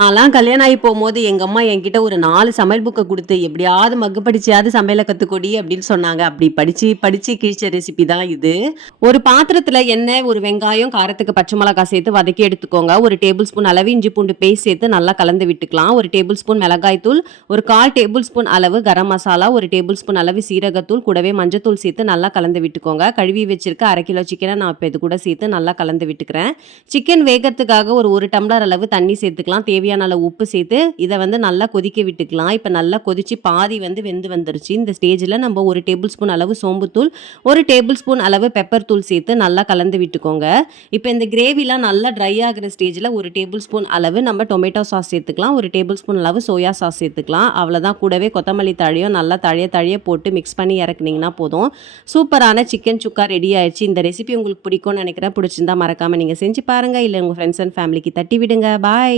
நான்லாம் கல்யாணம் ஆகி போம்போது, எங்க அம்மா என்கிட்ட ஒரு 4 சமையல் புக்க குடுத்து, "எப்படியாவது மக்கு படிச்சியாவது சமையல கத்துக்கோடி" அப்படின்னு சொன்னாங்க. அப்படி படிச்சு, படிச்சு கிழிச்ச ரெசிபி தான் இது. ஒரு பாத்திரத்துல எண்ணெய், ஒரு வெங்காயம், காரத்துக்கு பச்சை மிளகாய் சேர்த்து வதக்கி எடுத்துக்கோங்க. 1 டேபிள் ஸ்பூன் அளவு இஞ்சி பூண்டு பேஸ்ட் சேர்த்து நல்லா கலந்து விட்டுக்கலாம். 1 டேபிள் ஸ்பூன் மிளகாய் தூள், ஒரு 1/4 டேபிள் ஸ்பூன் அளவு கரம் மசாலா, 1 டேபிள் ஸ்பூன் அளவு சீரகத்தூள், கூடவே மஞ்சத்தூள் சேர்த்து நல்லா கலந்து விட்டுக்கோங்க. கழுவி வச்சிருக்க 1/2 கிலோ சிக்கன நான் இப்ப இது கூட சேர்த்து நல்லா கலந்து விட்டுக்கிறேன். சிக்கன் வேகறதுக்காக ஒரு 1 டம்ளர் அளவு தண்ணி சேர்த்துக்கலாம். தேவையான அளவு உப்பு சேர்த்து இதை வந்து நல்லா கொதிக்க விட்டுக்கலாம். இப்போ நல்லா கொதிச்சு பாதி வந்து வெந்து வந்துருச்சு. இந்த ஸ்டேஜில் நம்ம 1 டேபிள் ஸ்பூன் அளவு சோம்புத்தூள், 1 டேபிள் ஸ்பூன் அளவு பெப்பர் தூள் சேர்த்து நல்லா கலந்து விட்டுக்கோங்க. இப்போ இந்த கிரேவிலாம் நல்லா ட்ரை ஆகிற ஸ்டேஜில் 1 டேபிள் ஸ்பூன் அளவு நம்ம டொமேட்டோ சாஸ் சேர்த்துக்கலாம். 1 டேபிள் ஸ்பூன் அளவு சோயா சாஸ் சேர்த்துக்கலாம். அவ்வளோதான். கூடவே கொத்தமல்லி தழையும் நல்லா தழைய போட்டு மிக்ஸ் பண்ணி இறக்குனீங்கன்னா போதும். சூப்பரான சிக்கன் சுக்கா ரெடி ஆயிடுச்சு. இந்த ரெசிபி உங்களுக்கு பிடிக்கும்னு நினைக்கிறேன். பிடிச்சிருந்தா மறக்காமல் நீங்கள் செஞ்சு பாருங்கள். இல்லை உங்கள் ஃப்ரெண்ட்ஸ் அண்ட் ஃபேமிலிக்கு தட்டி விடுங்க. பாய்.